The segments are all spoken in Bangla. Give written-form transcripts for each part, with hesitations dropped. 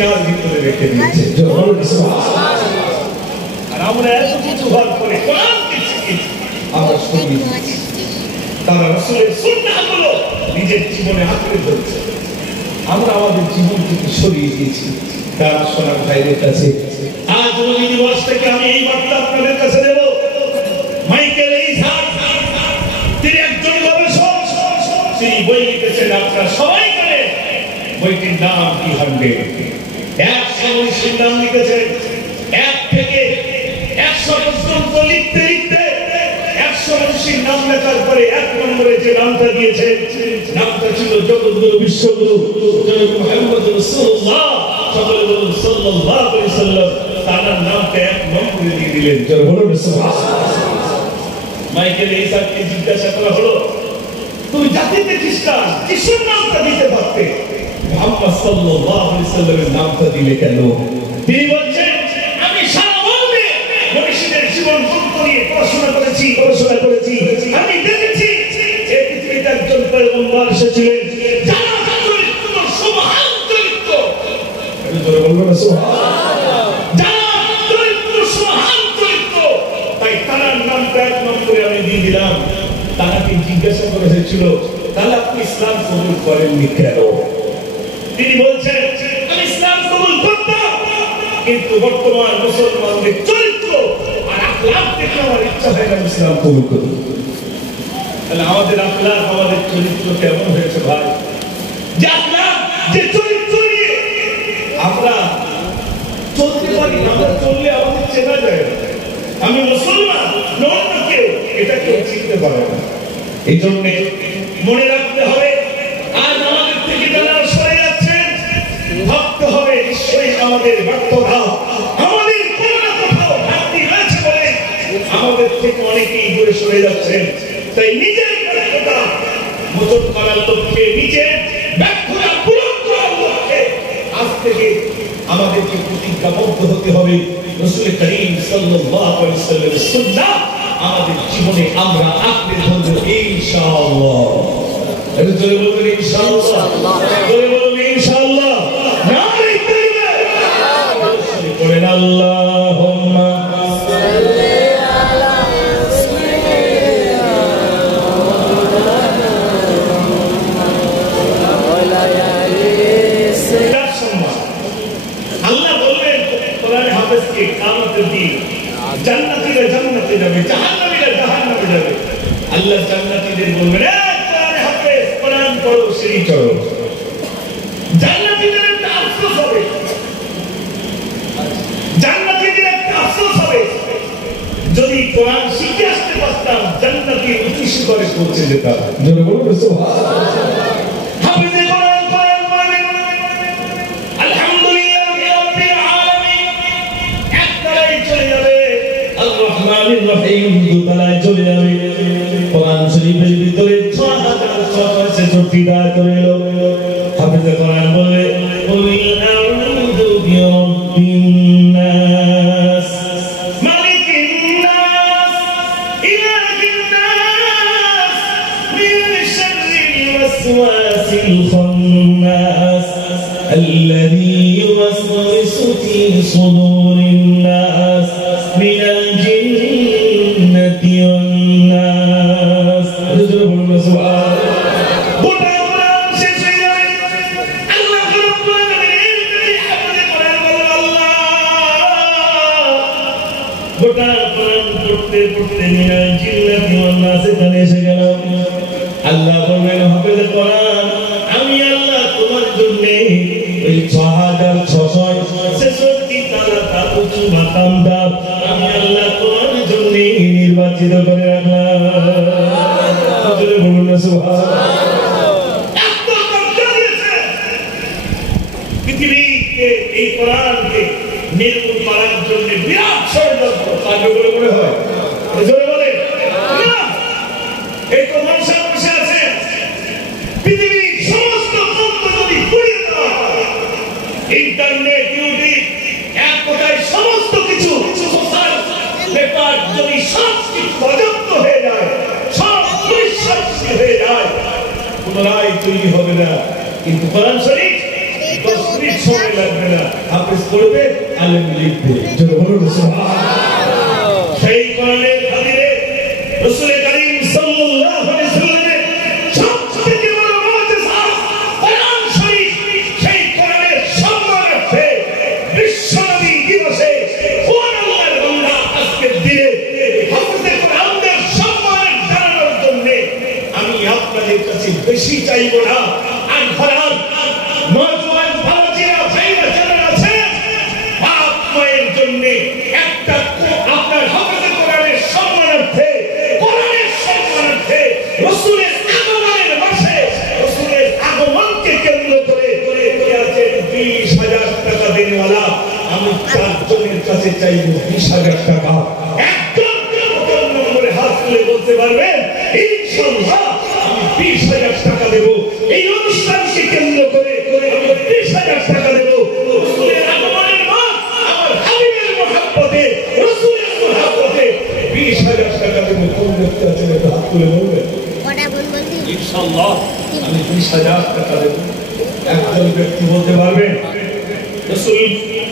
সিনার ভিতরে রেখে দিয়েছে। আর আমরা এত কিছু হওয়ার পরে কোরআনকে শিখেছি, আমরা শুনি তারা রাসূলের সুন্নাহগুলো নিজের জীবনে আঁকড়ে ধরেছে। আমরা আমাদের জীবন থেকে সরিয়ে দিয়েছি। তার শোনার ভাইদের কাছে আজ নবী দিবস থেকে আমি এই বার্তা আপনাদের কাছে দেব। মাইকেল এইসাক তিনি একজন গবেষক, তিনি বই লিখেছেন, আপনারা সবাই জানেন বইটির নাম কি হবে। 119 নাম লিখেছেন। 1 থেকে 100 পর্যন্ত লিখতে লিখতে 119 নাম লেখার পরে 1 নম্বরে যে নামটা দিয়েছে, নামটা ছিল জগৎগুরু বিশ্বগুরু জনাব মুহাম্মদ রাসূলুল্লাহ সাল্লাল্লাহু আলাইহি ওয়াসাল্লাম। তার নামটা 1 নম্বরে দিয়ে দিলেন। জনাব সুবহানাল্লাহ। মাইকেল এইসাককে জিজ্ঞাসা করা হলো, তুমি জাতিতে খ্রিস্টান, যিশুর নামটা দিতে পারতে, মুহাম্মদ সাল্লাল্লাহু আলাইহি ওয়াসাল্লামের নামটা দিলে কেন? তিনি বলছেন, আমি সারা বলবে মনীষীদের জীবন নিয়ে পড়াশোনা করেছি। আমি দেখেছি এই পৃথিবীতে একজন পয়গম্বর এসেছিলেন যারা চরিত্র সুমহান চরিত্র, বলবেন সুবহানাল্লাহ, যারা চরিত্র সুমহান চরিত্র, তাই তার নামটা 1 নম্বরে আমি দিয়ে দিলাম। তাকে জিজ্ঞাসা করা হয়েছিল, তাহলে আপনি ইসলাম কবুল করেননি কেন? তিনি বলছেন, আমি ইসলাম কবুল করতাম, কিন্তু বর্তমান মুসলমানদের চরিত্র আর আখলাক দেখে আমার ইচ্ছা হয় না ইসলাম কবুল করি। তাহলে আমাদের আখলাক, আমাদের চরিত্র কেমন হয়েছে ভাই? যে আখলাক, যে চরিত্র নিয়ে আমরা চলতে পারি, আমরা চললে আমাদের চেনা যায় না। আমি মুসলমান, অন্য কেউ এটা কেউ চিনতে পারে না। এই জন্য মনে রাখতে হবে, আজ আমাদের থেকে যারা সরে যাচ্ছেন, ভাবতে হবে নিশ্চয়ই আমাদের ব্যর্থতা, আমাদের কোনো না কোথাও ঘাটতি রয়েছে বলে আমাদের থেকে অনেকেই দূরে সরে যাচ্ছেন। তাই নিজের ব্যর্থতা মোচন করার লক্ষ্যে, নিজের ব্যর্থতা পূরণ করার লক্ষ্যে আজ থেকে আমাদেরকে প্রতিজ্ঞাবদ্ধ হতে হবে। রাসূল করিম সাল্লাল্লাহু আলাইহি ওয়াসাল্লামের সুন্নাহ আমাদের জীবনে আমরা আঁকড়ে ধরব ইনশাআল্লাহ। এটা জোরে বলবেন ইনশাআল্লাহ, জোরে বলবেন ইনশাআল্লাহ। নারে তাকবীর, বলেন আল্লাহুম্মা সাল্লি আলা সাইয়্যিদিনা আল্লাহ বলবেন কোরআনে হাফেজকে কিয়ামতের দিন জান্নাতীরা জান্নাতে যাবে, জাহান্নামীরা জাহান্নামে যাবে। আল্লাহ জান্নাতীদের বলবেন, এ কোরআনে হাফেজ, কোরআন পড়ো, সিঁড়ি চড়ো। জান্নাতীদের একটা আফসোস হবে, জান্নাতীদের একটা আফসোস হবে, যদি কোরআন শিখে আসতে পারতাম জান্নাতীর উঁচু শিখরে পৌঁছে যেতাম। জোরে বলুন সুবহানাল্লাহ। হাফেজে কোরআন কোরআন পড়বেন, আলহামদুলিল্লাহ রাব্বিল আলামিন একতলায় চলে যাবে, আর রহমানির রহিম দুতলায় চলে যাবে। কোরআন শরীফের ভিতরে 6066 আয়াত রইল। হাফেজে কোরআন বলে, কুল আউযু বিরাব্বিন নাস মালিকিন নাস ইলাহিন নাস মিন শাররিল ওয়াসওয়াসিল খান্নাস আল্লাযী ইউওয়াসওয়িসু ফী সুদুরিন নাস মিনাল জিন্নাতি ওয়ান নাস। আল্লাহ বলবেন, হাফেজে কোরআন, আমি আল্লাহ তোমার জন্য ওই 6666 তারা উঁচু মাকামটা আমি আল্লাহ তোমার জন্য নির্বাচিত করে রাখলাম। বলুন না সুবহানাল্লাহ। পৃথিবীতে এই কোরআনকে নির্মূল করার জন্য বিরাট ষড়যন্ত্র কার্যকরী করে হয়। জোরে বলে না, এই তো মানুষের বসে আছে, পৃথিবীর সমস্ত তথ্য যদি পুড়িয়ে দেওয়া হয়, ইন্টারনেট, ইউটিউব, এক কথায় সমস্ত কিছু সোশ্যাল পেপার যদি সব কিছু অযত্ন হয়ে যায়, সব পরিষ্কার হয়ে যায়, পুনরায় তৈরি হবে না। কিন্তু কোরআন শরীফ 10 মিনিট সময় লাগবে না, করবে, আলেম লিখবে। জোরে বলুন সুবহানাল্লাহ। সেই কোরআনের খাতিরে রাসূল করিম সাল্লাল্লাহু আলাইহি ওয়াসাল্লামের সবথেকে বড় মুজিজা কোরআন শরীফ। সেই কোরআনের সম্মানার্থে বিশ্বনবী দিবসে কোন আল্লাহর বান্দা আজকের দিনে হাফেজে কোরআনদের সম্মান জানানোর জন্য আমি আপনাদের কাছে বেশি চাইব না। আর ঘরার নওজোয়ান ভারতীয়রা ভাইরা যারা আছে, বাপ মায়ের জন্য একটা আপনার হাফেজে কোরআনের সম্মানার্থে, কোরআনের সম্মানার্থে, রাসূলের আগমনের মাসে রাসূলের আগমনকে কেন্দ্র করে আছে 20,000 টাকা দেনেওয়ালা আমি 4 জনের কাছে চাইব 20,000 টাকা। একদম কোন নম্বরে হাত তুলে বলতে পারবেন ইনশাআল্লাহ আমি 20,000 টাকা দেব। এই অনুষ্ঠানকে কেন্দ্র করে আমি 20,000 টাকা দেব। রাসূলের আগমনের মাস, আমার হাবিবের মহব্বতে, রাসূলের মহব্বতে 20,000 টাকা দেব। কোন ব্যক্তি আছেন হাত তুলে বলবেন ইনশাআল্লাহ আমি 20,000 টাকা দেব। একজন ব্যক্তি বলতে পারবেন, রাসূল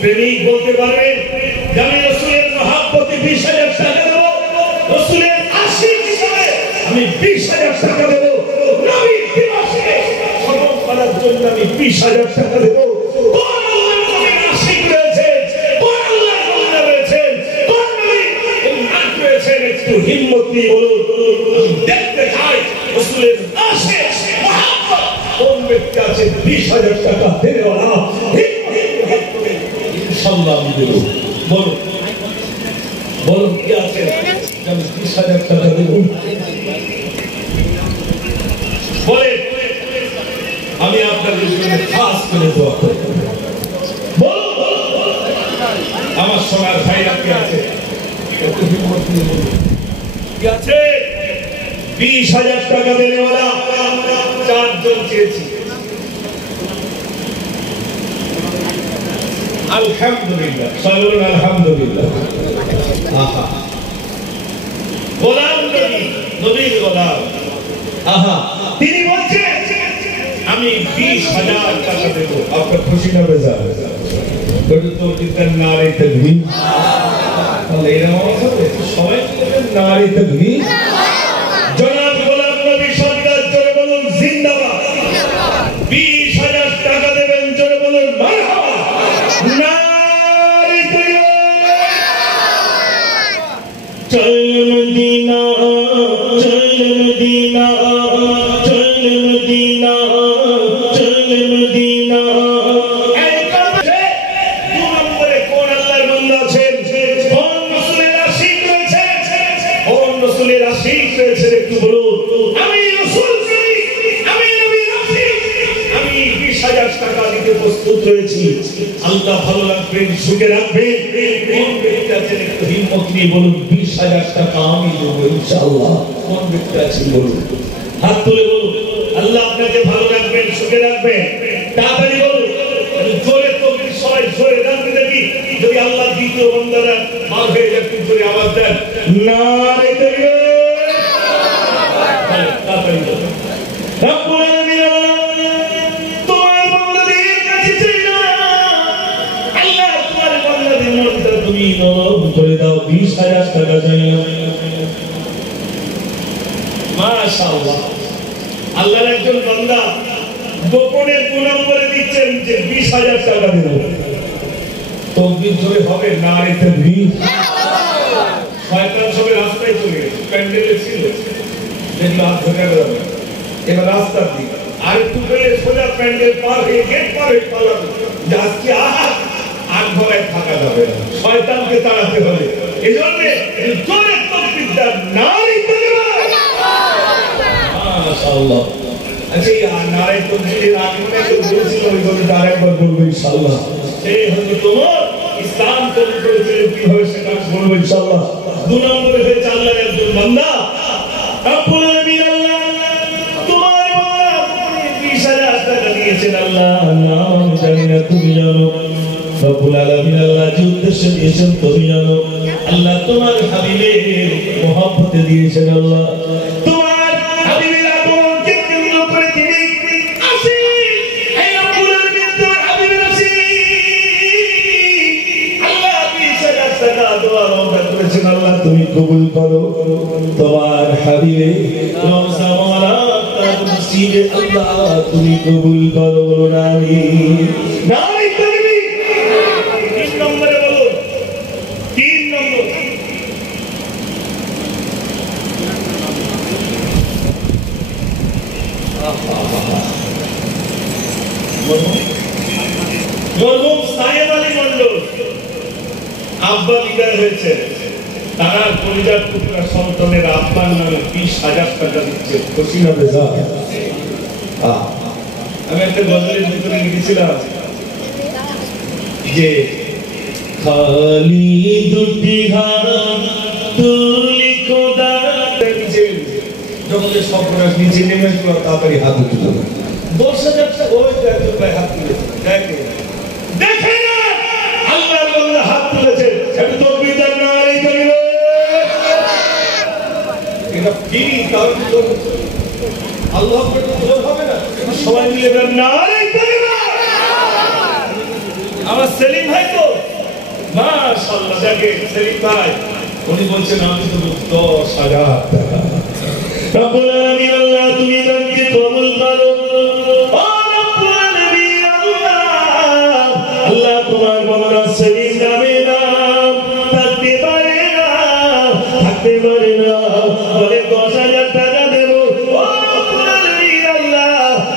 প্রেমিক বলতে পারবেন যে আমি রাসূলের মহব্বতে 20,000 টাকা দেব। রাসূলের আশিক হিসেবে আমি 20,000 টাকা দেব। নবীর দিবসে স্মরণ করার জন্য আমি 20,000 টাকা দেব। কোন আল্লাহর নবীর আশিক রয়েছে, কোন আল্লাহর বান্দা রয়েছে, কোন নবীর উম্মত রয়েছে, একটু হিম্মত নিয়ে বলুন। আমি দেখতে চাই রাসূলের আশিক মহব্বত কোন ব্যক্তি আছে 20,000 টাকা দেনেওয়ালা। ইনশাআল্লাহ আমি দেব। বলুন বলুন কি আছে আমি 20,000 টাকা দেব? বলে আমি আপনাদের জন্য খাস করে দোয়া করব। আমার সোনার ভাইরা কি আছে একটু হিম্মত নিয়ে বলুন কি আছে? 20,000 টাকা দেনেওয়ালা 4 জন চেয়েছি। আলহামদুলিল্লাহ, সবাই আলহামদুলিল্লাহ। আহা গোলাম নবী, নবীর গোলাম। আহা তিনি বলছেন আমি 20,000 টাকা দেব। আপনার খুশি না বেজার? বলুন তো কিতনা নারে তাকবীর। তাহলে এরকম হবে সবাই বলবেন নারে তাকবীর। জনাব গোলাম নবী সরকার জোরে বলুন জিন্দাবাদ। 20,000 টাকা দেবেন, জোরে বলুন মারহাবা। নারে তাকবীর। চল মদিনা চল মদিনা চল মদিনা চল মদিনা। এই কাছে 2 নম্বরে কোন আল্লাহর বান্দা আছেন, কোন রাসূলের আশিক রয়েছে, কোন রাসূলের আশিক রয়েছে একটু বলুন। আমি রাসূল চাই, আমি নবীর আশিক, আমি 20,000 টাকা দিতে প্রস্তুত রয়েছি। আল্লাহ ভালো রাখবেন, সুখে রাখবেন। কোন ব্যক্তি আছেন একটু হিম্মত নিয়ে বলুন 20,000 টাকা আমি দেবো ইনশাআল্লাহ। কোন ব্যক্তি আছেন বলুন, হাত তুলে বলুন। আল্লাহ আপনাকে ভালো রাখবেন, সুখে রাখবেন। তাড়াতাড়ি বলুন, জোরে তকবীর সবাই জোরে রাখতে দেখি। যদি আল্লাহ দ্বিতীয় বান্দারা মার হয়ে যায় একটু জোরে আওয়াজ দেন নারে তাকবীর। তাড়াতাড়ি বলুন রব্বুল আলামিন তোমার বান্দাদের কাছে চাই না। আল্লাহ তোমার বান্দাদের মনটা তুমি নরম করে দাও। 20,000 টাকা চাই না। মাশাআল্লাহ, আল্লাহর একজন বান্দা গোপনে 2 নম্বরে দিচ্ছেন যে 20,000 টাকা দেব। তকবীর জোরে হবে নারে তাকবীর। শয়তান সবে রাস্তায় চলে গেছে, প্যান্ডেলে ছিল, দেখলো হাত ধরে গেল। এবার রাস্তার দিকে আর একটু গেলে সোজা প্যান্ডেল পার হয়ে গেট পার হয়ে পালাবে। আজকে আর ঘরে থাকা যাবে না, শয়তানকে তাড়াতে হবে। এই জন্য জোরে তকবীর দেন নারে তাকবীর। মাশাআল্লাহ। আচ্ছা এই নারে তাকবীরের আগে তো বলেছিল ওই কথাটা আরেকবার বলবো ইনশাআল্লাহ। সেই হচ্ছে তোমার ইসলাম কবুল করেছিল কিভাবে সেটা বলবো ইনশাআল্লাহ। 2 নম্বরে হচ্ছে আল্লাহর একজন বান্দা রব্বুল আলামিন। আল্লাহ তোমার বান্দা 20,000 টাকা দিয়েছেন। আল্লাহ নাম জানি না, তুমি জানো। রব্বুল আলামিন আল্লাহ যে উদ্দেশ্যে দিয়েছেন তুমি জানো। আল্লাহ তোমার হাবিবের মহব্বতে দিয়েছেন। আল্লাহ তোমার হাবিবের আগমনকে কেন্দ্র করে তিনি আসেন। এই রব্বুল আলামিন তোমার হাবিবের আসেন। কবুল করো তোমার হাবিবে রওজা মোবারক তার মসজিদে আল্লাহ তুমি কবুল করো আমিন নারে তাকবীর 3 নম্বরে বলো 3 নম্বর মরহুম সাহেব আলী মন্ডল আব্বা বিদায় হয়েছে তারা পরিবার টুকরা সন্তানের আব্বার নামে 20,000 টাকা দিচ্ছে খুশি হবে যা আমি একটা গজলের ভিতরে লিখেছিলাম যে খালি দুটি হাত তুলি খোদা নিচে যখন সর্বনাশ নিচে নেমে আসলো তাড়াতাড়ি হাত উঠলো 10,000 টাকা ওই প্রায় হাত তুলেছে দেখে না আল্লাহর বান্দা হাত তুলেছে একটু তাকবীর দেন নারে তাকবীর এটা কি তাও তো আল্লাহ কে তো হবে না সবাই মিলে দেন নারে তাকবীর আমার সেলিম ভাই তো মাশাআল্লাহ দেখে সেলিম ভাই উনি বলছেন আমি তো 10,000 টাকা রব্বুল আলামিন আল্লাহ তুমি দানকে কবুল করো আল্লাহ তোমার বাবা সেলিম যাবে না থাকতে পারে না বলে 10,000 টাকা দেব ও আল্লাহ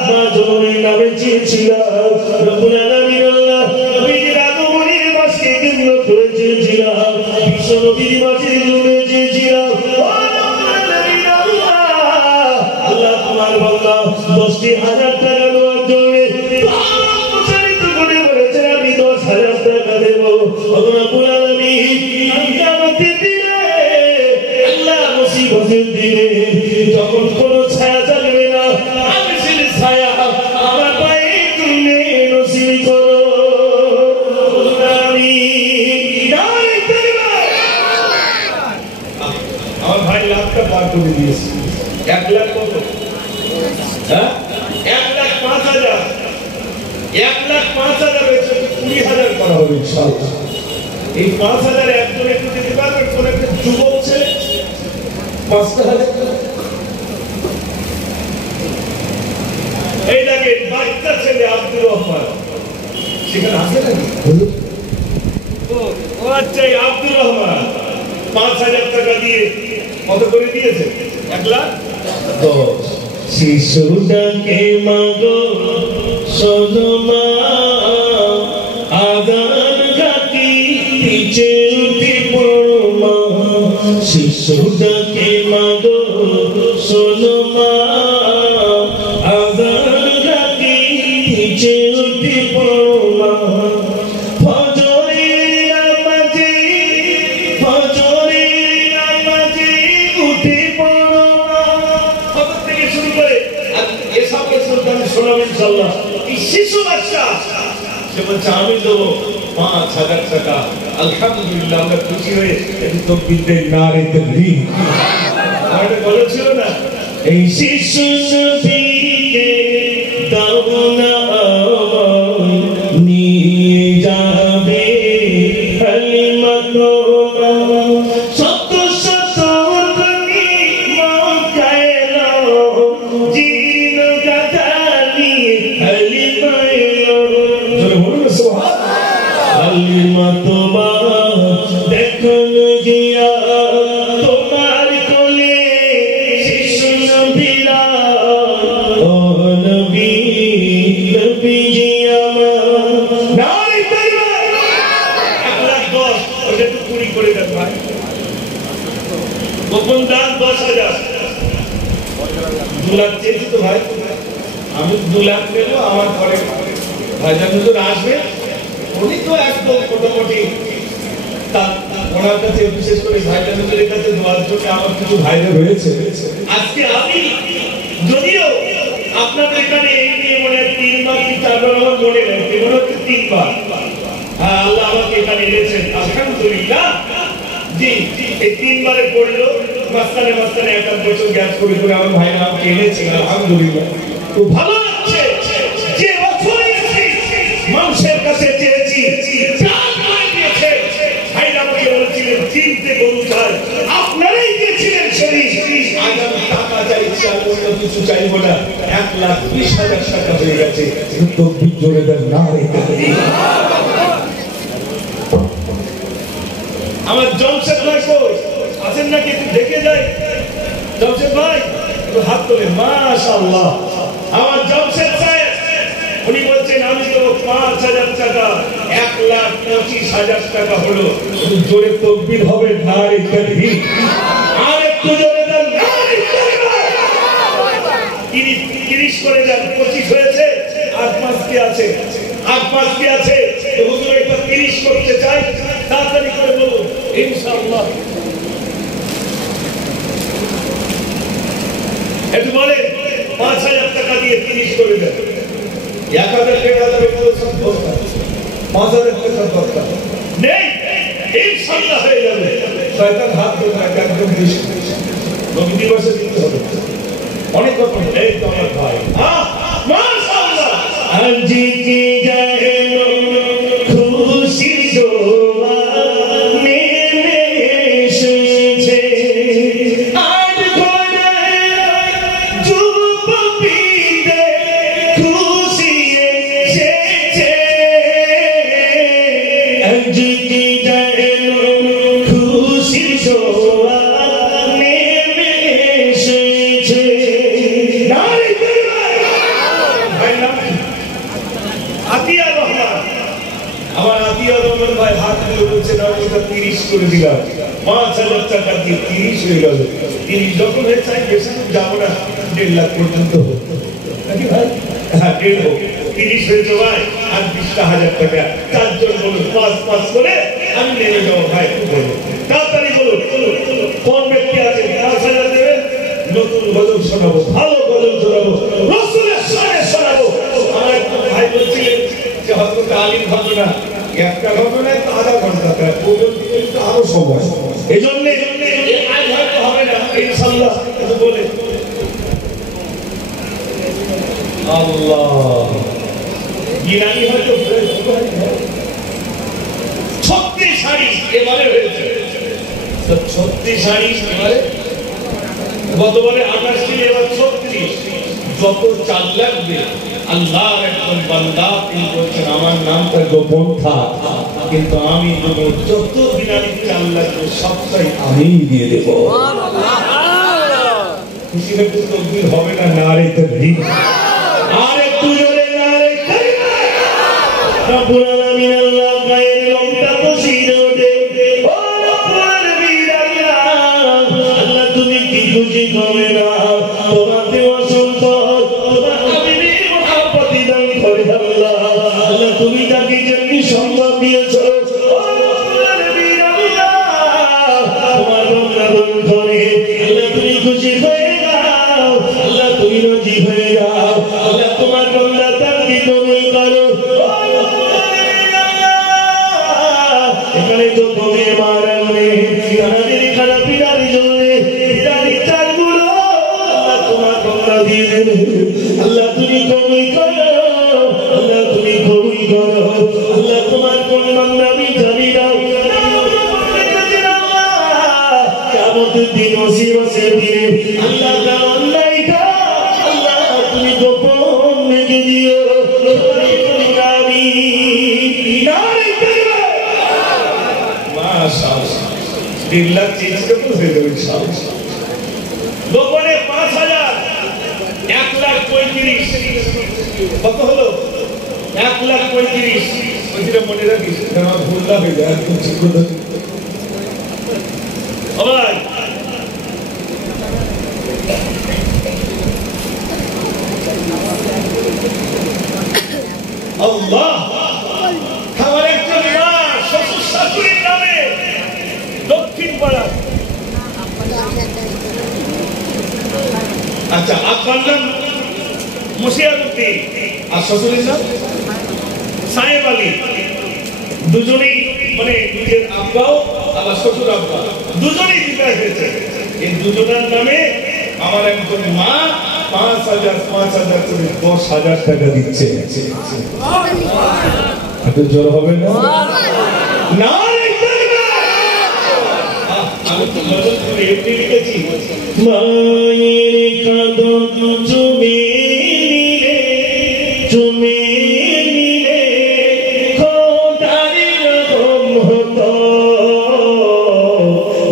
মা জননীর নামে চেয়েছিলাম রব্বুল আলামিন আল্লাহ নবীর আগমনের মাসকে কেন্দ্র করে চেয়েছিলাম বিশ্ব নবীর মাসের জন্য চেয়েছিলাম আল্লাহ তোমার বাবা 10,000 টাকা দেওয়ার জন্য আমি 10,000 টাকা দেব রব্বুল আলামিন কিয়ামতের দিনে আল্লাহ মুসিবতের দিনে যখন কোনো ছায়া থাকবে না আমি সেই ছায়া আমার পায়ে তুমি নসিব করো আমিন আমার ভাই লাখটা পার করে দিয়েছে 1 লাখ কত হ্যাঁ 1,05,000 1,05,000 হয়েছে 20,000 করা হবে ইনশাআল্লাহ এই 5,000 একজন একটু দিতে পারবেন কোন একটা যুবক ছেলে 5,000 এই দেখেন বাচ্চা ছেলে আব্দুর রহমান সেখানে আছে নাকি ও আচ্ছা আব্দুর রহমান 5,000 টাকা দিয়ে কত করে দিয়েছে 1,10,000 শিশুটাকে মাগো সোদমা আগান গাতি পিছে উঠে পড়ো মা শিশুটাকে মাগো সোদমা আগান গাতি পিছে উঠে পড়ো মা ফজরের নামাজে উঠে পড়ো মা কত থেকে শুরু করে এসব সুলতান শোনাবেন ইনশাআল্লাহ এই শিশু বাচ্চা সে বলছে আমি দেবো 5,000 টাকা আলহামদুলিল্লাহ আমরা খুশি হয়ে একটু তাকবীর দেই নারে তাকবীর এটা বলেছিল না এই শিশু নবীকে দাও না নিয়ে যাবে হালিমা সত্য সত্য গনি মকায়লো জিন গাদালি হালিমা জোরে বলুন সুবহানাল্লাহ হালিমা তোমার দেখুন গিয়া তোমার কোলে শিশু নবীরা ও নবী নবীজি আমার নারে তাকবীর 1,10,000 ওটা একটু পুরি করে দেন ভাই গোপন দান 10,000 2 লাখ চেয়েছি তো ভাই আমি 2 লাখ নেব আমার পরে ভাইজান হুজুর আসবে উনি তো একদম মোটামুটি ওনার কাছে বিশেষ করে ভাইজান হুজুরের কাছে দোয়ার জন্য আমার কিছু ভাইরা রয়েছে আজকে আমি যদিও আপনাদের এখানে এই নিয়ে মনে হয় 3 বার কি 4 বার আমার মনে নেই মনে হচ্ছে 3 বার হ্যাঁ আল্লাহ আমাকে এখানে এনেছেন আলহামদুলিল্লাহ জি এই 3 বারে পড়লো মাঝখানে মাঝখানে 1 বছর গ্যাপ করে করে আমার ভাইরা আমাকে এনেছেন আলহামদুলিল্লাহ খুব ভালো লাগছে যে বছর মানুষের কাছে চেয়েছি ভাইরা আমাকে বলছিলেন চিনতে গরু চাই আপনি চাইবো না, 1,20,000 টাকা হয়ে গেছে। তকবীর জোরে দেন নারে তাকবীর। আমার জমশেদ ভাই কই আছেন নাকি? একটু দেখে যাই। জমশেদ ভাই একটু হাত তোলে। মাশাআল্লাহ, আমার জমশেদ সাহেব উনি বলছেন আমি তো 5,000 টাকা, 1,25,000 টাকা হলো। একটু জোরে তকবীর হবে নারে তাকবীর। আর একটু জোরে দেন নারে তাকবীর। 30 করে দেন, 25 হয়েছে, 8 মাস কি আছে, 8 মাস কি আছে। তো হুজুর এটা 30 করতে চাই, তাড়াতাড়ি করে বলুন ইনশাআল্লাহ। একটু বলেন 5,000 টাকা দিয়ে 30 করে দেন। 1,000 টাকা দেবে কোনো সম্ভব না, 5,000 টাকা দরকার নেই, ইনশাআল্লাহ হয়ে যাবে। শয়তান হাত ধরে একদম বেশি নবী দিবসে দিতে হবে অনেক রকম। এই তো আমার ভাই, মাশাআল্লাহ। আজ কি যায় খুশি দোয়া নেমে এসেছে, আজ করে যুবপীতে খুশি এসেছে। আজ কি যায় খুশি দোয়া নেমে এসেছে। আমার আতিয়ার রহমান ভাই হাত তুলে বলছে না ওটা 30 করে দিলাম, 5,000 টাকা দিয়ে 30 হয়ে গেল। 30 যখন হয়ে চাই বেশি যাবো না, 1.5 লাখ পর্যন্ত হতো নাকি ভাই? হ্যাঁ 1.5 হোক, 30 হয়েছে ভাই। আর 20,000 টাকা 4 জন বলুন, 5 করে আমি নেমে যাবো ভাই। বলুন তাড়াতাড়ি বলুন, কোন ব্যক্তি আছে 5,000 দেবেন? নতুন গজল শোনাবো, ভালো গজল শোনাবো, রাসূলের শানে শোনাবো। আমার একটা ভাই বলছিলেন যে হযরত আলীর ঘটনা, একটা ঘটনায় আধা ঘন্টা প্রায় পর্যন্ত আরো সময়। এই জন্য আজ হয়তো হবে না, ইনশাআল্লাহ বলে আল্লাহ গিরানি হয়তো 36 শাড়ি এবারে হয়েছে। 36 শাড়ি এবারে, গতবারে 28 ছিল, এবার 36। যত চাল লাগবে আল্লাহর একজন বান্দা তিনি বলছেন আমার নামটা গোপন থাক, কিন্তু আমি দেবো যত বিনানি চাল লাগবে সবটাই আমি দিয়ে দেব। খুশি হতে তকবীর হবে না নারে তাকবীর। আর একটু জোরে নারে তাকবীর। রব্বুল আলামিন আল্লাহ গায়ের লোমটা বসিয়ে ওঠে। ও রব্বুল আলামিন আল্লাহ তুমি কি খুশি হবে না? তোমাকে অসম্ভব তোমার হাবিবের মহব্বতে দান করে আল্লাহ। আল্লাহ তুমি তাকে যেমনি সম্মান দিয়েছো, ও রব্বুল আলামিন আল্লাহ তোমার বন্দাবন করে আল্লাহ তুমি খুশি হয়ে যাও, আল্লাহ তুমি রাজি হয়ে যাও, আল্লাহ তোমার বন্দা তাকে কবুল করো। ও রব্বুল আলামিন আল্লাহ এখানে তো তুমি মারা গেলে তাদের খারাপ বিদারি জন্য বিদারি চালগুলো আল্লাহ তোমার বন্দা দিয়ে দেবে। আল্লাহ তুমি কবুল করো, আল্লাহ তুমি কবুল করো, আল্লাহ তোমার কোন বান্দা বিদারি দাও। কিয়ামতের দিন ওসিবসে দিনে আল্লাহ তাআলা আল্লাহটা আল্লাহ তুমি গোপন মেঘে দিও। মাশাআল্লাহ 3 লাখ চেষ্টা তো হয়ে যাবে ইনশাআল্লাহ। গোপনে 5,000, 1,35,000 কত হলো? 1,35,000। ওইটা মনে রাখিস, কারণ ভুল না হয়ে যায়। একদম ঠিক কথা। ভাই আল্লাহ আমার একজন মা শ্বশুর শাশুড়ির নামে দক্ষিণ পাড়া। আচ্ছা আপনার নাম মুশিয়ারউদ্দিন আর শ্বশুরের নাম সাহেব আলী। দুজনেই মানে নিজের আব্বাও আবার শ্বশুর আব্বা দুজনেই বিদায় হয়েছে। এই দুজনের নামে আমার একজন মা 5,000 করে 10,000 টাকা দিচ্ছে। এত জোর হবে না? আমি তো গজল করে এমনি লিখেছি, মায়ের কদম চুমে নিলে চুমে নিলে খোদার রহম হতো,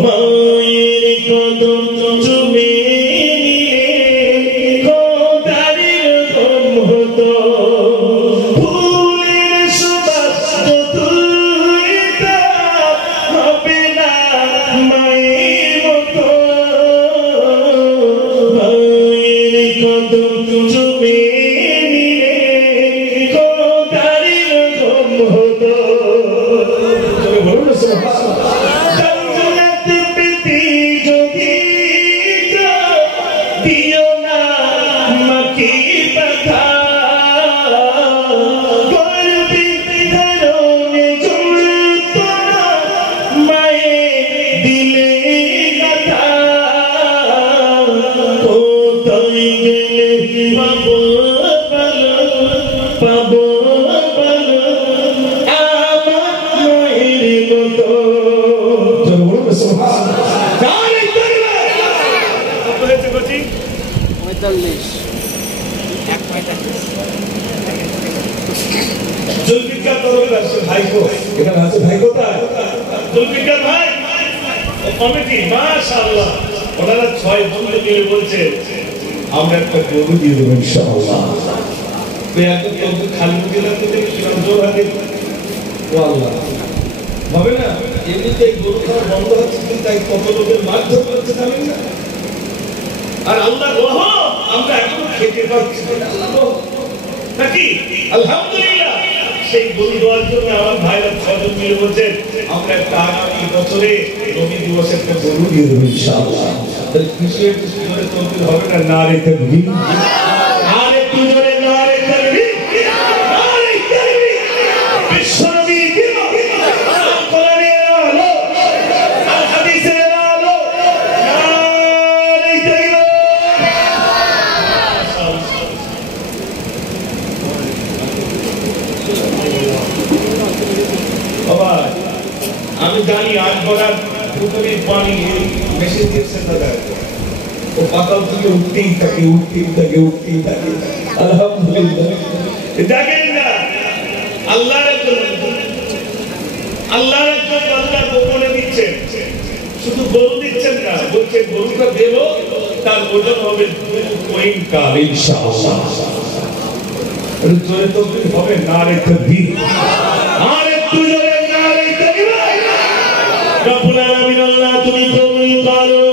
মায়ের কদম চুমে নিলে খোদার রহম হতো, ফুলের সুবাস যতই হবে না মায়ের মতো, মায়ের কদম চুমে নিলে খোদার রহম হতো। তবে বলুন না জান্নাত পেতে যদি দিও না মাকে ব্যথা, গর্বে ধারণে যন্ত্রণা মায়ের দিলে গাথা, কোথায় গেলে পাবো ভালো পাবো ভালো আমার মায়ের মতো। চলো বলুন না সুবহানাল্লাহ। তাহলে বলেছে বলছি 45 জুলফিকার তরফ আছে ভাইকো, এখানে আছে ভাই কোথায়? জুলফিকার ভাই কমিটি মাশাআল্লাহ, ওনারা 6 বন্ধু মিলে বলছে আমরা একটা গরু দিয়ে দেবো ইনশাআল্লাহ। তো এখন তো খালি মুখে থেকে কিরাম জোর হাতে আল্লাহ হবে না, এমনিতে গরু খাওয়া বন্ধ হচ্ছে কিন্তু তাই কত লোকের মারধর করছে জানেন না, আর আল্লাহ রহম আমরা এখন খেতে পাচ্ছি আল্লাহ নাকি আলহামদুলিল্লাহ। সেই গরু দেওয়ার জন্য আমার ভাইরা 6 জন মিলে বলছে আমরা একটা আগামী বছরে নবী দিবসে একটা গরু দিয়ে দেবো ইনশাআল্লাহ। তাহলে খুশি হয়ে খুশি করে তকবীর হবে না, নারে তাকবীর, আর একটু জোরে নারে তাকবীর, নারে তাকবীর। বিশ্বনবী দিবস কোরআনের আলো আর হাদিসের আলো, নারে তাকবীর। বাবা আমি জানি 8 বড়ার পুকুরের পানি মেশিন দিয়ে সেটা দেয়, ও পাতাল থেকে উঠতেই থাকে উঠতেই থাকে উঠতেই থাকে আলহামদুলিল্লাহ। দেখেন না আল্লাহর একজন বান্দা গোপনে দিচ্ছেন, শুধু গরু দিচ্ছেন না, বলছেন গরুটা দেব তার ওজন হবে 2 কুইন্টাল ইনশাআল্লাহ। জোরে তকবীর হবে, নারে তাকবীর, আর একটু জোরে নারে তাকবীর। রব্বুল আলামিন আল্লাহ তুমি কবুল করো,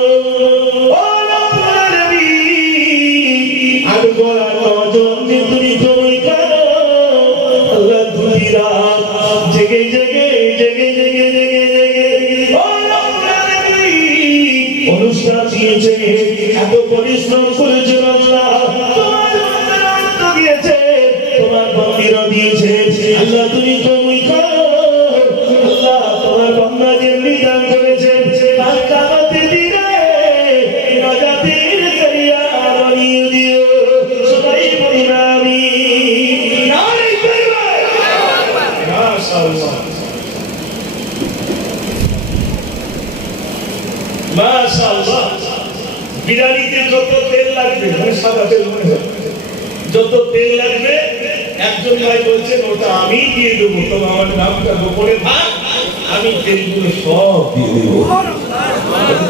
ও রব্বুল আলামিন আর গোলা নজন তুমি কবুল করো আল্লাহ। দুই রাত জেগে জেগে জেগে জেগে জেগে জেগে ও রব্বুল আলামিন অনুষ্ঠান দিয়েছে, এত পরিশ্রম করেছে আল্লাহ, তোমার রক্ত দিয়েছে, তোমার বন্দিরা দিয়েছে আল্লাহ, তুমি কবুল করো আল্লাহ। তোমার বান্দা যেমনি দান করেছে তার কামাতে দিলে নাজাতের জরিয়া বানিয়ে দিও, সবাই বলি আমিন। নারে তাকবীর, মাশাআল্লাহ মাশাআল্লাহ। বিরিয়ানিতে যত তেল লাগবে, মানে সাদা তেল মনে হয়, যত তেল লাগবে একজন ভাই বলছেন ওটা আমি দিয়ে দেবো, তবে আমার নামটা গোপনে থাক, আমি তেলগুলো সব দিয়ে দেবো।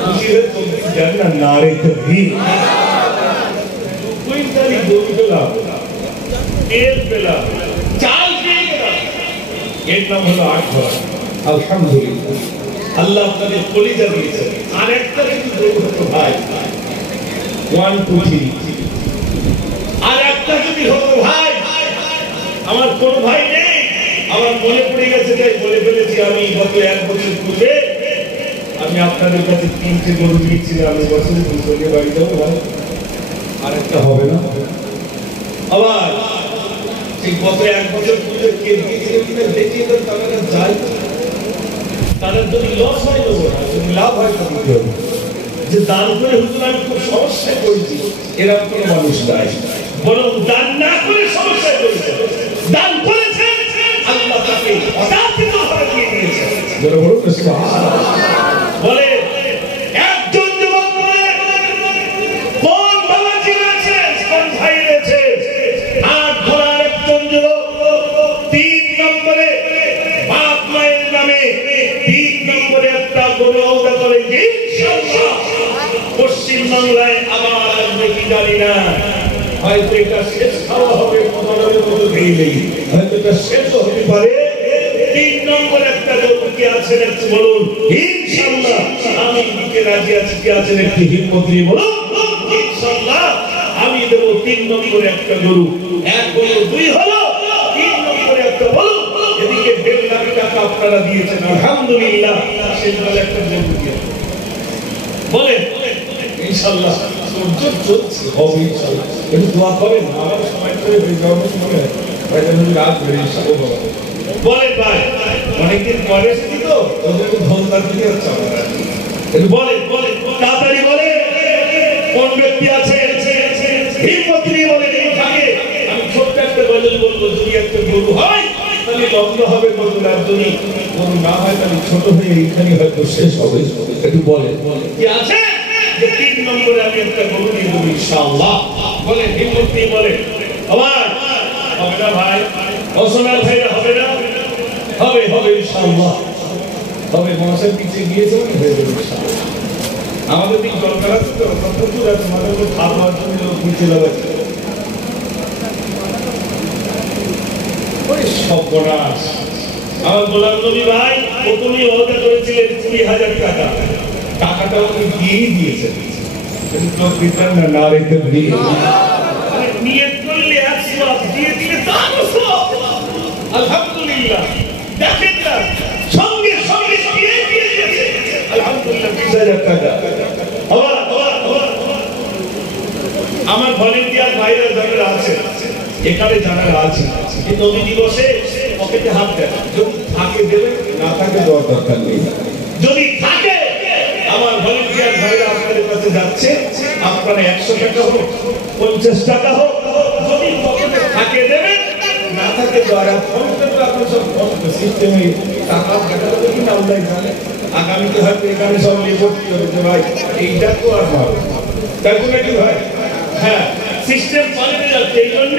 খুশি হয়ে তুমি জানি না, নারে তাকবীর। 2 কুইন্টালই গরু পেলাম, তেল পেলাম, চাল পেয়ে গেলাম, এর নাম হলো 8 ঘর। আলহামদুলিল্লাহ, আল্লাহ আপনাদের কলিজা দিয়েছেন। আর একটা যদি গরু হতো ভাই 1 2 3, আর একটা যদি হতো ভাই, আমার কোন ভাই নেই, আমার মনে পড়ে গেছে তাই বলে ফেলেছি। আমি গত 1 বছর পূর্বে আমি আপনাদের কাছে 3টে গরু দিয়েছিলাম, আমি বছরে 2 বাড়ি যাবো ভাই, আর একটা হবে না। আবার সেই গত 1 বছর পূর্বে কে দিয়েছিলেন কিনা দেখিয়ে দেন, তারা যাই তাদের যদি লস হয় দেবো না, যদি লাভ হয় তা দিতে হবে। যে দান করে হুজুর আমি খুব সমস্যায় পড়েছি, এরকম কোনো মানুষ নাই, বরং দান না করে সমস্যায় পড়েছে, দান করেছেন আল্লাহ তাকে অযাচিতভাবে দিয়ে দিয়েছেন। বলে নামে 3 নম্বরে একটা গরু আলাদা করে ইনশাআল্লাহ পশ্চিম বাংলায় আবার আসবে কি জানি না, হয়তো এটা শেষ খাওয়া হবে, কোনোভাবে মতো খেয়ে হয়তো এটা শেষ হতে পারে। 3 নম্বর একটা গরু কি আছেন একটু বলুন ইনশাআল্লাহ। আমি দিকে রাজি আছি, কি আছেন একটু হিম্মত নিয়ে বলুন ইনশাআল্লাহ আমি দেব 3 নম্বরে একটা গরু। এক হলো, 2 হলো, 3 নম্বরে একটা বলুন। এদিকে 1.5 লাখ টাকা আপনারা দিয়েছেন আলহামদুলিল্লাহ, শেষবেলা একটা গরু দিয়ে বলেন ইনশাআল্লাহ। চলছে হবে ইনশাআল্লাহ, একটু দোয়া করেন। আমার সময় করে হয়ে যাওয়ার সময় রাত বেড়ে ইনশাআল্লাহ বলেন। ভাই অনেকদিন পরে এসেছি তো, ওদের ধন্যবাদ দিয়ে হচ্ছে আপনারা একটু বলেন তাড়াতাড়ি বলেন। কোন ব্যক্তি আছে হিম্মত নিয়ে বলেন এই থাকে। আমি ছোট্ট একটা গজল বলবো, যদি একটা গরু হয় তাহলে লগ্ন হবে গরু, আর যদি গরু না হয় তাহলে ছোট হয়ে এইখানে হয়তো শেষ হবে। একটু বলেন কি আছে যে 3 নম্বরে আমি একটা গরু নিয়ে দেবো ইনশাআল্লাহ। বলেন হিম্মত নিয়ে বলেন। আবার হবে না ভাই, অসনার ভাইরা হবে না? হবে ইনশাআল্লাহ হবে। মহাশয় পিছিয়ে গিয়েছে মানে হয়ে যাবে ইনশাআল্লাহ। আমাদের দিন দরকার আছে তো, প্রচুর আছে, আমাদের খাবার জন্য পিছিয়ে লাগাচ্ছে ওই সব বনাস। আমার গোলাম নবী ভাই প্রথমেই ওয়াদা করেছিলেন 20,000 টাকা, টাকাটা উনি দিয়েই দিয়েছেন। কিন্তু পিতার না রেখে দিয়ে নিয়ত করলে 100 দিয়ে দিলে তা আলহামদুলিল্লাহ। দেখেন না সঙ্গে সঙ্গে দিয়ে দিয়েছে আলহামদুলিল্লাহ 20,000 টাকা। আবার আমার ভলেন্টিয়ার ভাইরা যারা আছে এখানে যারা আছে এই নবী দিবসে পকেটে হাত দেন, যদি থাকে দেবেন, না থাকে দেওয়ার দরকার নেই। যদি থাকে আমার ভলেন্টিয়ার ভাইরা আপনাদের কাছে যাচ্ছে, আপনারা 100 টাকা হোক 50 টাকা হোক, যদি পকেটে থাকে দেবেন, না থাকে দ্বারা ফোন করতে আপনার সব সিস্টেমে টাকা কাটা হবে কি না আল্লাহ জানে। আগামীতে হয়তো এখানে সব রিপোর্ট করতে ভাই এইটা তো আর হবে তাই কোনো কি ভাই। হ্যাঁ সিস্টেম পাল্টে যাচ্ছে, এই জন্য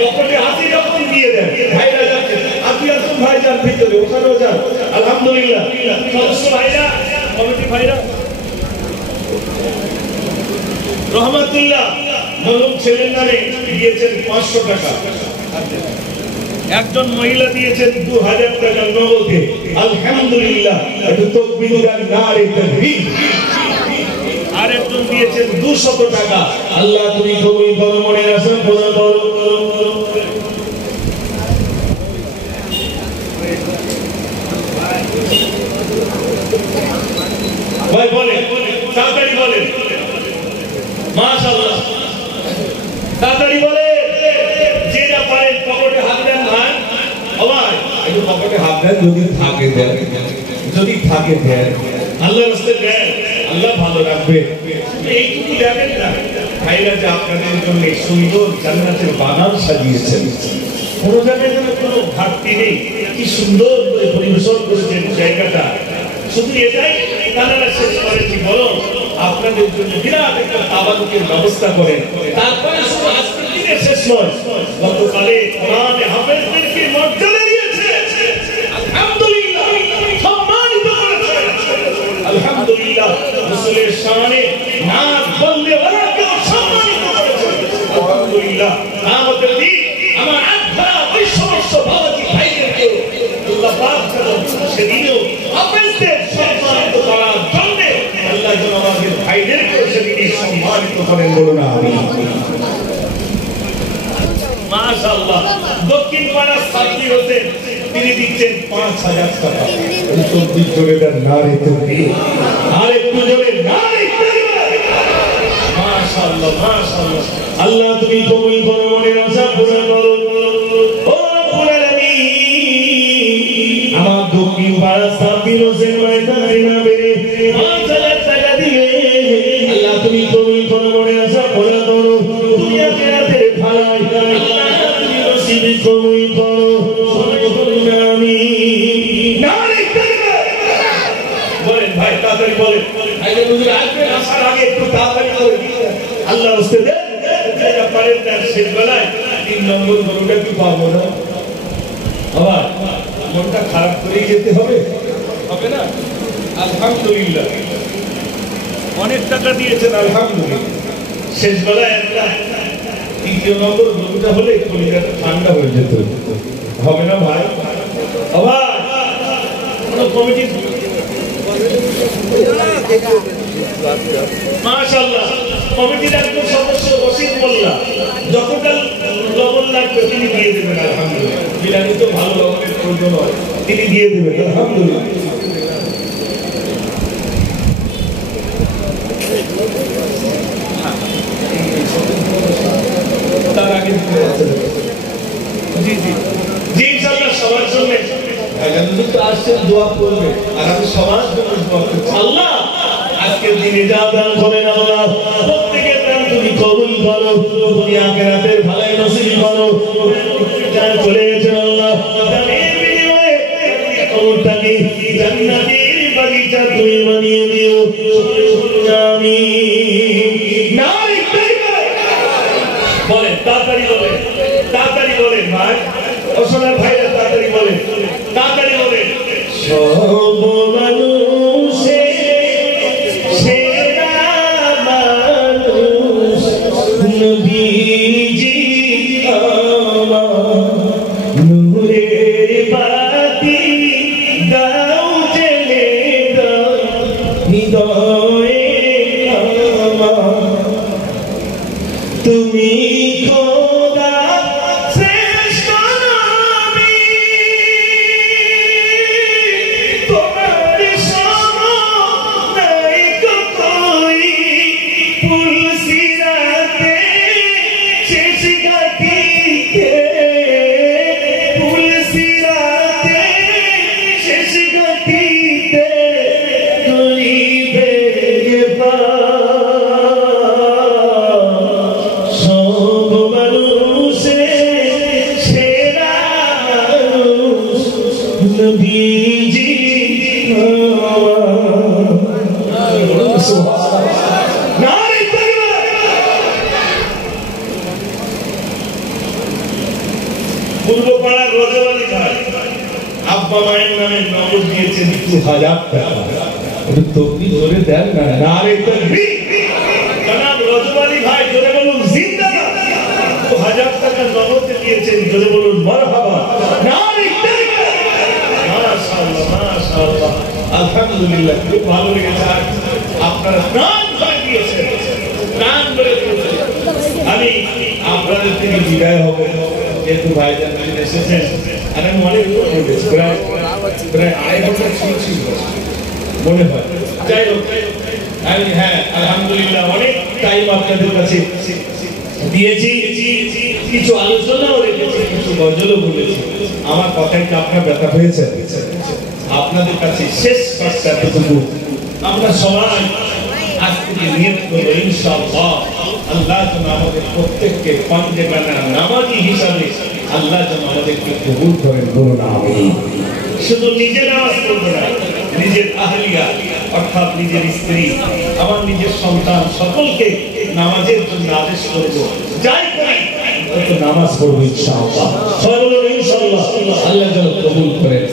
পকেটে হাতে যখন দিয়ে দেন ভাইরা যাচ্ছে, আপনি আসুন ভাই যান ভিতরে, ওখানেও যান আলহামদুলিল্লাহ। সদস্য ভাইরা, কমিটি ভাইরা রহমাতুল্লাহ মলম ছেলের নামে দিয়েছেন 500 টাকা, একজন মহিলা দিয়েছেন 2000 টাকা নগদে আলহামদুলিল্লাহ। একটু তাকবীর আর নারে তাকবীর। আর একজন দিয়েছেন 200 টাকা। আল্লাহ তুমি কবুল করো, মনে রাখো পূরণ করো। ভাই বলেন তাড়াতাড়ি বলেন মাশাআল্লাহ, তাড়াতাড়ি বলেন। যেটা পারেন পকেটে হাত দেন ভাই, আবার একটু পকেটে হাত দেন, যদি থাকে দেন, যদি থাকে দেন, আল্লাহর রাস্তে দেন, আল্লাহ ভালো রাখবে। এইটুকু দেখেন না ভাইরা যে আপনাদের জন্য সুন্দর জান্নাতের বাগান সাজিয়েছেন, কোনো জায়গায় যেন কোনো ঘাটতি নেই, কি সুন্দর করে পরিবেশন করেছেন জায়গাটা। শুধু এটাই তারা শেষ করেছি, বরং আপনাদের জন্য বিরাট একটা তাবারুকের ব্যবস্থা করেন। তারপরে শুধু আজকের দিনে শেষ নয়, গতকালে কোরআনে হাফেজদেরকে মর্যাদা দিয়েছে আলহামদুলিল্লাহ, সম্মানিত করেছে আলহামদুলিল্লাহ। রাসূলের শানে নাম বললে ওনাকে সম্মানিত করেছে আলহামদুলিল্লাহ। আমাদের দিন আমার আত্মা ওই সমস্ত বাবাজি ভাইদেরকে আল্লাহ পাক সেদিনও হাফেজদের সম্মানিত করার জন্য আল্লাহ যেন আমাদের ভাইদেরকে সেদিনে সম্মানিত করেন, বলুন আমিন। মাশাআল্লাহ। দক্ষিণ পাড়া ছাত্রী হতে তিনি দিচ্ছেন 5000 টাকা। চব্বিশ জোরে তার নারে তাকবীর, আর একটু জোরে নারে তাকবীর। মাশাআল্লাহ মাশাআল্লাহ। আল্লাহ তুমি কবুল করো, মনের আশা পূরণ করো। ও রব্বুল আলামিন, আমার দক্ষিণ পাড়া সাবির হোসেন ময়দানে না বেরে 5000 টাকা দিয়ে আল্লাহ তুমি কবুল করো, মনের আশা পূরণ করো। দুনিয়া কেরাতে ভালাই আল্লাহ তুমি নসিব কবুল করো, সবাই বলুন আমিন। নারে তাকবীর। বলেন ভাই তাড়াতাড়ি বলেন, আগে হুজুর আসবে, আসার আগে একটু তাড়াতাড়ি করে আল্লাহ রাস্তে দেন। যেটা পারেন তার শেষ বেলায় 3 নম্বর গরুটা কি পাবো না? আবার মনটা খারাপ করেই যেতে হবে। হবে না? আলহামদুলিল্লাহ, অনেক টাকা দিয়েছেন আলহামদুলিল্লাহ। শেষ বেলায় একটা তৃতীয় নম্বর গরুটা হলে কলিজাটা ঠান্ডা হয়ে যেত, হবে না ভাই? আবার কমিটি মাশাআল্লাহ, কমিটির একজন সদস্য রশিদ মোল্লা যতটা লবণ লাগবে তিনি দিয়ে দেবেন আলহামদুলিল্লাহ। বিরিয়ানি তো ভালো লবণের প্রয়োজন হয়, তিনি দিয়ে দেবেন আলহামদুলিল্লাহ। তার আগে জি জি জি ইনশাআল্লাহ সবার জন্য তো আসছেন, দোয়া করবে আর আমি সবার জন্য দোয়া করছি। আল্লাহ আজকের দিনে যা দান করেন আল্লাহ প্রত্যেকের দান তুমি কবুল করো, দুনিয়া আখিরাতের ভালাই নসিব করো। যারা চলে গেছেন আল্লাহ দানের বিনিময়ে কবরটাকে জান্নাতের বাগিচা তুমি বানিয়ে দিও, আমিন। নারে তাকবীর বলেন, তাড়াতাড়ি বলেন, তাড়াতাড়ি বলেন ভাই, ও সোনার ভাইরা তাড়াতাড়ি বলেন, তাড়াতাড়ি বলেন। সব মানুষের সেরা মানুষ নবীজি আমার, নূরের বাতি দাও জ্বেলে দাও হৃদয়ে আমার, তুমি খোদা শ্রেষ্ঠ নবী, তোমার সমান নাই কোই, পুলসিরাতে শেষ ঘাটিতে, পুলসিরাতে শেষ ঘাটিতে করিবে সব মানুষের সেরা মানুষ নবীজি নারে তাকবীর। পূর্বপাড়ার রজবালি ভাই আব্বা মায়ের নামে নগদ দিয়েছেন 2000 টাকা, একটু তকবীর জোরে দেন না। নারে তাকবীর। জনাব রজবালি ভাই জোরে বলুন জিন্দাবাদ। 2000 টাকা নগদ দিয়েছেন, জোরে বলুন মারহাবা। নারে তাকবীর। মাশাআল্লাহ মাশাআল্লাহ আলহামদুলিল্লাহ, খুব ভালো লেগেছে। আপনারা প্রাণ ভরে দিয়েছেন, প্রাণ ভরে দিয়েছেন। আমি আপনাদের থেকে বিদায় হব, যেহেতু ভাইজান এসেছেন আর আমি অনেক প্রায় 2.5 ঘন্টা শুনছি মনে হয়। যাই হোক, আমি হ্যাঁ আলহামদুলিল্লাহ অনেক টাইম আপনাদের কাছে দিয়েছি, কিছু আলোচনাও রেখেছি, কিছু গজলও বলেছি। আমার কথায় কি আপনার ব্যথা হয়েছে? আপনাদের কাছে শেষ কথা এতটুকু, আমরা সবাই আজ থেকে নিয়ত করব ইনশাআল্লাহ আল্লাহ যেন আমাদের প্রত্যেককে পাঞ্জেবানা নামাজি হিসাবে আল্লাহ যেন আমাদেরকে কবুল করেন, বলুন আমিন। শুধু নিজের নামাজ পড়বো না, নিজের আহলিয়া অর্থাৎ নিজের স্ত্রী, আমার নিজের সন্তান সকলকে নামাজের জন্য আদেশ করবো। যাই করি তো নামাজ পড়বো ইনশাআল্লাহ, সবাই বলুন ইনশাআল্লাহ, আল্লাহ যেন কবুল করেন।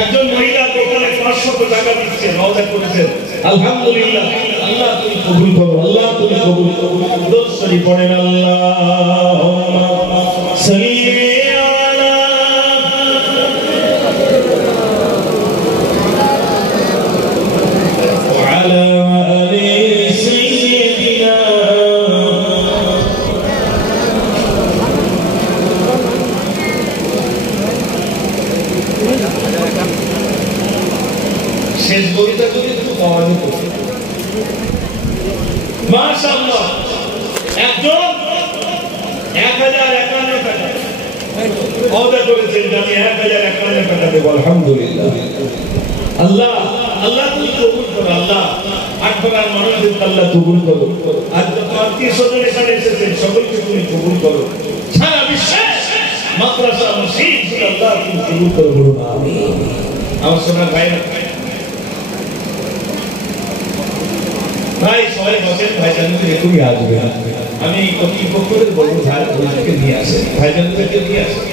একজন মহিলা দোকানে 500 টাকা দিচ্ছে, রওজা করেছেন, আলহামদুলিল্লাহ। আল্লাহ তুমি কবুল করো, আল্লাহ তুমি কবুল করো। দরুদ শরীফ পড়েন, আল্লাহুম্মা সাল্লি আলা ওয়া আলা আলি সাইয়্যিদিনা। শেষ বইটা যদি একটু পাওয়া যেত মাশাআল্লাহ। একজন 1051 টাকা অর্ডার করেছেন, আমি 1051 টাকা দেব আলহামদুলিল্লাহ। আল্লাহ আল্লাহ তুমি কবুল করো, আল্লাহ আকবরার মানুষদের আল্লাহ কবুল করো। আর যত আত্মীয় স্বজন এখানে এসেছেন সকলকে তুমি কবুল করো, সারা বিশ্বে মাদ্রাসা মসজিদ আল্লাহ তুমি কবুল করো, বলুন আমিন। আমার সোনার ভাই ভাই সবাই বসেন, ভাইজানদের এখনই আসবে, আমি কর্তৃপক্ষদের বলবো ভাইকে নিয়ে আসেন, ভাইজানদেরকে নিয়ে আসেন।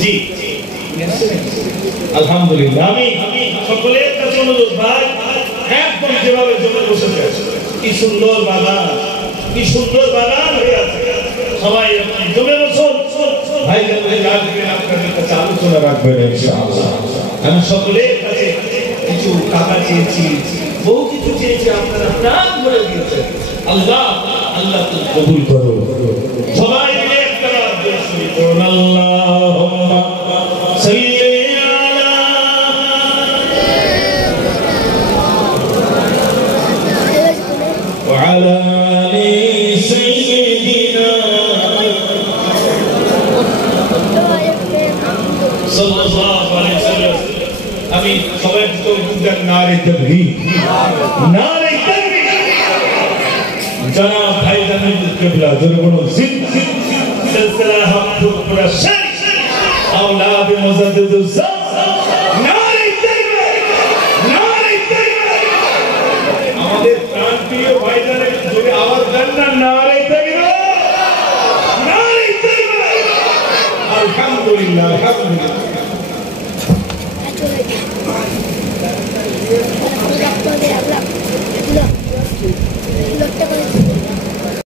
জি আলহামদুলিল্লাহ। আমি সকলের কাছে অনুরোধ, ভাই একদম যেভাবে জমে বসেছে, কি সুন্দর বাগান, কি সুন্দর বাগান হয়ে আছে, সবাই জমে বসুন। ভাই আপনাদের কাছে আলোচনা রাখবেন ইনশাআল্লাহ। আমি সকলের কাছে কিছু টাকা চেয়েছি, বহু কিছু চেয়েছি, আপনারা প্রাণ ভরে দিয়েছেন। আল্লাহ আল্লাহ তুমি কবুল করো। সবাই মিলে একটা দোয়া শুরু করুন। আল্লাহুম্মা সাল্লি আলা ওয়া আলা আলি সাইয়্যিদিনা সাল্লাল্লাহু আলাইহি ওয়াসাল্লাম। আমি সবাইকে তো বুঝান, নারে তাকবীর, নারে তাকবীর। জনাব ভাইজান কিবলা জনগণ সিলসিলা হক পুরা শেষ, اولاد মুজাদ্দিদ নারে তাকবীর, নারে তাকবীর। আমাদের প্রাণপ্রিয় ভাইজানের জোরে আওয়াজ দেন না, নারে তাকবীর, নারে তাকবীর। আলহামদুলিল্লাহ, আলহামদুলিল্লাহ।